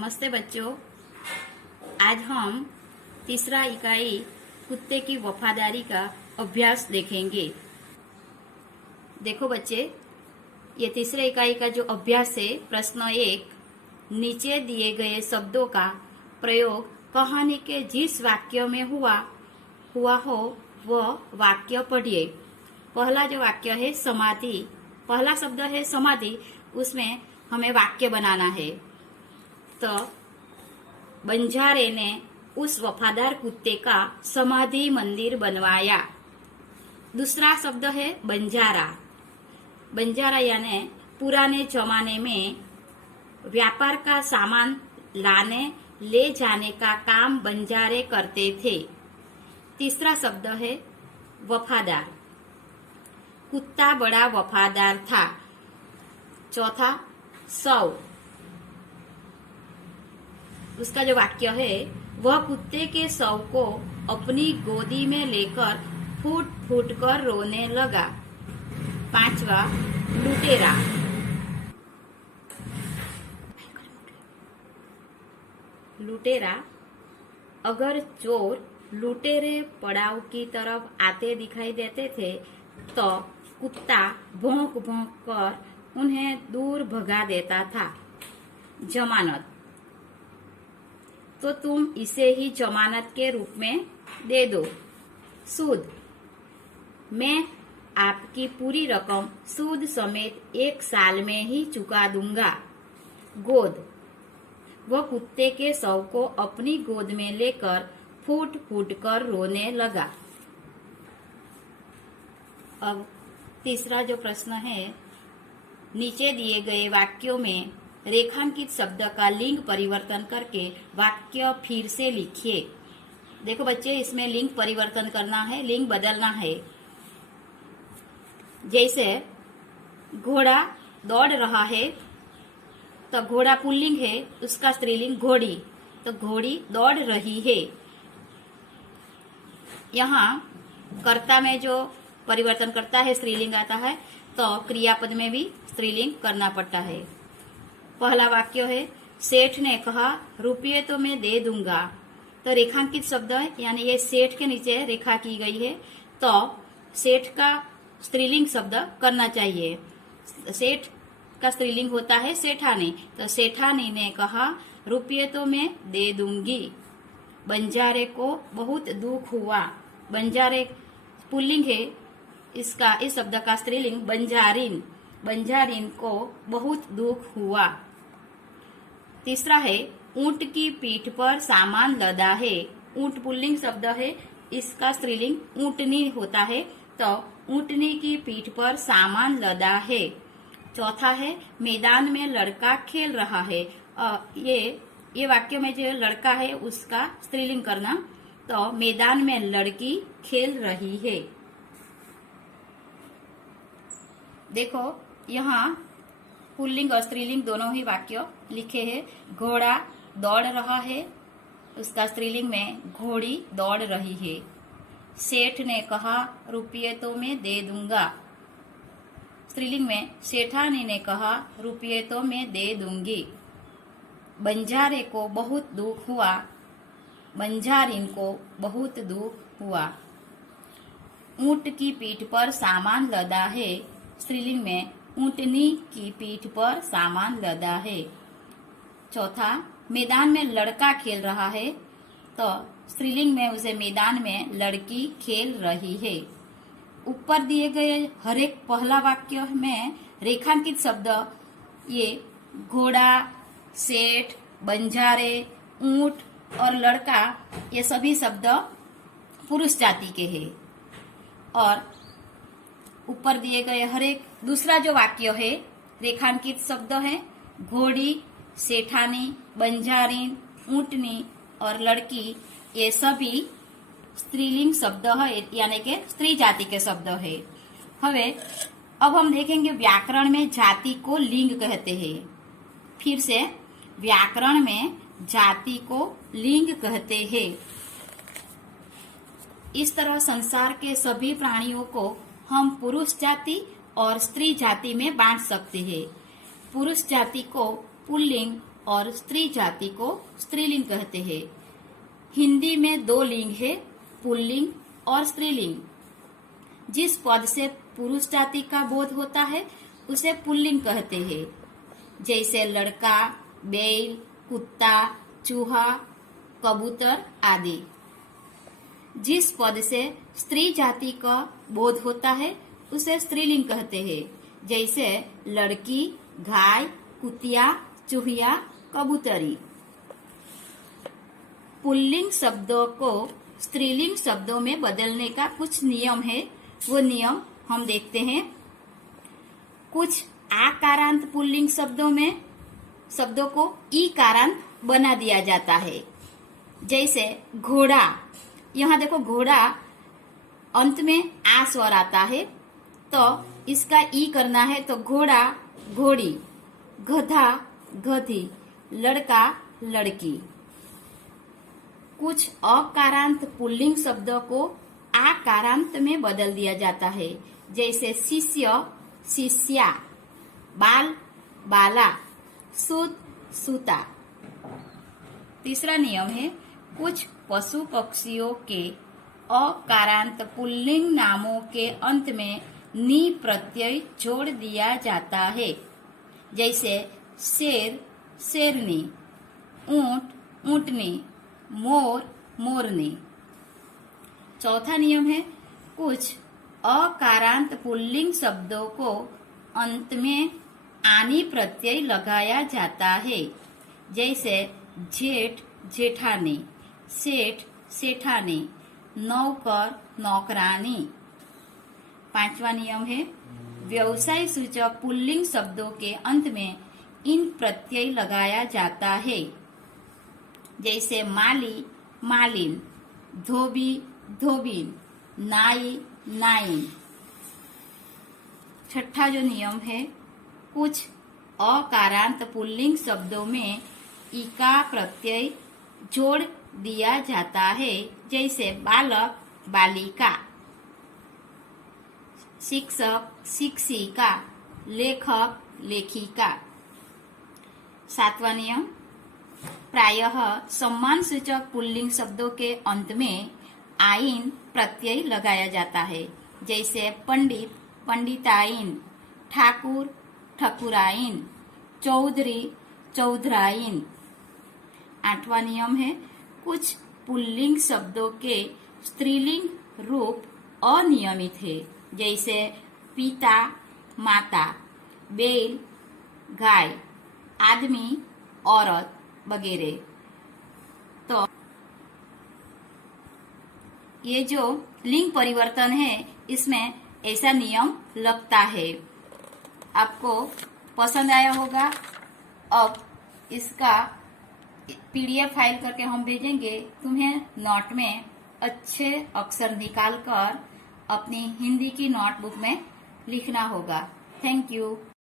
नमस्ते बच्चों। आज हम तीसरा इकाई कुत्ते की वफादारी का अभ्यास देखेंगे। देखो बच्चे, ये तीसरे इकाई का जो अभ्यास है, प्रश्न 1, नीचे दिए गए शब्दों का प्रयोग कहानी के जिस वाक्य में हुआ हो वह वाक्य पढ़िए। पहला जो वाक्य है समाधि, पहला शब्द है समाधि, उसमें हमें वाक्य बनाना है। तो बंजारे ने उस वफादार कुत्ते का समाधि मंदिर बनवाया। दूसरा शब्द है बंजारा। बंजारा यानी पुराने जमाने में व्यापार का सामान लाने ले जाने का काम बंजारे करते थे। तीसरा शब्द है वफादार, कुत्ता बड़ा वफादार था। चौथा सौ, उसका जो वाक्य है, वह कुत्ते के शव को अपनी गोदी में लेकर फूट फूट कर रोने लगा। पांचवा लुटेरा, लुटेरा, अगर चोर लुटेरे पड़ाव की तरफ आते दिखाई देते थे तो कुत्ता भौंक भौंक कर उन्हें दूर भगा देता था। जमानत, तो तुम इसे ही जमानत के रूप में दे दो। सूद, मैं आपकी पूरी रकम सूद समेत 1 साल में ही चुका दूंगा। गोद, वह कुत्ते के शव को अपनी गोद में लेकर फूट फूट कर रोने लगा। अब तीसरा जो प्रश्न है, नीचे दिए गए वाक्यों में रेखांकित शब्द का लिंग परिवर्तन करके वाक्य फिर से लिखिए। देखो बच्चे, इसमें लिंग परिवर्तन करना है, लिंग बदलना है। जैसे घोड़ा दौड़ रहा है तो घोड़ा पुल्लिंग है, उसका स्त्रीलिंग घोड़ी, तो घोड़ी दौड़ रही है। यहाँ कर्ता में जो परिवर्तन करता है स्त्रीलिंग आता है, तो क्रियापद में भी स्त्रीलिंग करना पड़ता है। पहला वाक्य है, सेठ ने कहा रुपये तो मैं दे दूंगा। तो रेखांकित शब्द है, यानी ये सेठ के नीचे रेखा की गई है, तो सेठ का स्त्रीलिंग शब्द करना चाहिए। सेठ का स्त्रीलिंग होता है सेठानी, तो सेठानी ने कहा रुपये तो मैं दे दूंगी। बंजारे को बहुत दुख हुआ। बंजारे पुल्लिंग है, इस शब्द का स्त्रीलिंग बंजारिन, बंजारिन को बहुत दुख हुआ। तीसरा है, ऊंट की पीठ पर सामान लदा है। ऊंट पुल्लिंग शब्द है, इसका स्त्रीलिंग ऊंटनी होता है, तो ऊंटनी की पीठ पर सामान लदा है। चौथा है, मैदान में लड़का खेल रहा है। ये वाक्य में जो लड़का है उसका स्त्रीलिंग करना, तो मैदान में लड़की खेल रही है। देखो यहाँ पुल्लिंग और स्त्रीलिंग दोनों ही वाक्य लिखे हैं। घोड़ा दौड़ रहा है, उसका स्त्रीलिंग में घोड़ी दौड़ रही है। सेठ ने कहा रुपये तो मैं दे दूंगा, स्त्रीलिंग में सेठानी ने कहा रुपये तो मैं दे दूंगी। बंजारे को बहुत दुख हुआ, बंजारिन को बहुत दुख हुआ। ऊंट की पीठ पर सामान लदा है, स्त्रीलिंग में ऊंटनी की पीठ पर सामान लदा है। चौथा, मैदान में लड़का खेल रहा है, तो स्त्रीलिंग में उसे मैदान में लड़की खेल रही है। ऊपर दिए गए हर एक पहला वाक्य में रेखांकित शब्द, ये घोड़ा, सेठ, बंजारे, ऊंट और लड़का, ये सभी शब्द पुरुष जाति के हैं। और ऊपर दिए गए हर एक दूसरा जो वाक्य है रेखांकित शब्द है, घोड़ी, सेठानी, बंजारिन, ऊंटनी और लड़की, ये सभी स्त्रीलिंग शब्द है, यानी कि स्त्री जाति के शब्द है। हवे अब हम देखेंगे व्याकरण में जाति को लिंग कहते हैं। फिर से व्याकरण में जाति को लिंग कहते हैं। इस तरह संसार के सभी प्राणियों को हम पुरुष जाति और स्त्री जाति में बांट सकते हैं। पुरुष जाति को पुल्लिंग और स्त्री जाति को स्त्रीलिंग कहते हैं। हिंदी में दो लिंग है, पुल्लिंग और स्त्रीलिंग। जिस पद से पुरुष जाति का बोध होता है उसे पुल्लिंग कहते हैं, जैसे लड़का, बैल, कुत्ता, चूहा, कबूतर आदि। जिस पद से स्त्री जाति का बोध होता है उसे स्त्रीलिंग कहते हैं, जैसे लड़की, गाय, कुतिया, चूहिया, कबूतरी। पुल्लिंग शब्दों को स्त्रीलिंग शब्दों में बदलने का कुछ नियम है, वो नियम हम देखते हैं। कुछ आकारांत पुल्लिंग शब्दों को ईकारांत बना दिया जाता है, जैसे घोड़ा। यहाँ देखो, घोड़ा अंत में आ स्वर आता है तो इसका ई करना है, तो घोड़ा, घोड़ी, गधा, गधी, लड़का, लड़की। कुछ अकारांत पुल्लिंग शब्दों को आकारांत में बदल दिया जाता है, जैसे शिष्य, शिष्या, बाल, बाला, सूत, सूता। तीसरा नियम है, कुछ पशु पक्षियों के अकारांत पुल्लिंग नामों के अंत में नी प्रत्यय जोड़ दिया जाता है, जैसे शेर, शेरनी, ऊंट, ऊंटनी, मोर, मोरनी। चौथा नियम है, कुछ अकारांत पुल्लिंग शब्दों को अंत में आनी प्रत्यय लगाया जाता है, जैसे जेठ, जेठानी, सेठ, सेठानी, नौकर, नौकरानी। पांचवा नियम है, व्यवसाय सूचक पुल्लिंग शब्दों के अंत में इन प्रत्यय लगाया जाता है, जैसे माली, मालिन, धोबी, धोबिन, नाई, नाइन। छठा जो नियम है, कुछ अकारांत पुल्लिंग शब्दों में इका प्रत्यय जोड़ दिया जाता है, जैसे बालक, बालिका, शिक्षक, शिक्षिका, लेखक, लेखिका। सातवां नियम, प्रायः सम्मान सूचक पुल्लिंग शब्दों के अंत में आइन प्रत्यय लगाया जाता है, जैसे पंडित, पंडिताइन, ठाकुर, ठकुराइन, चौधरी, चौधराइन। आठवां नियम है, कुछ पुल्लिंग शब्दों के स्त्रीलिंग रूप अनियमित है, जैसे पिता, माता, बैल, गाय, आदमी, औरत वगैरह। तो ये जो लिंग परिवर्तन है इसमें ऐसा नियम लगता है। आपको पसंद आया होगा। अब इसका पीडीएफ फाइल करके हम भेजेंगे, तुम्हें नोट में अच्छे अक्षर निकालकर अपनी हिंदी की नोटबुक में लिखना होगा। Thank you.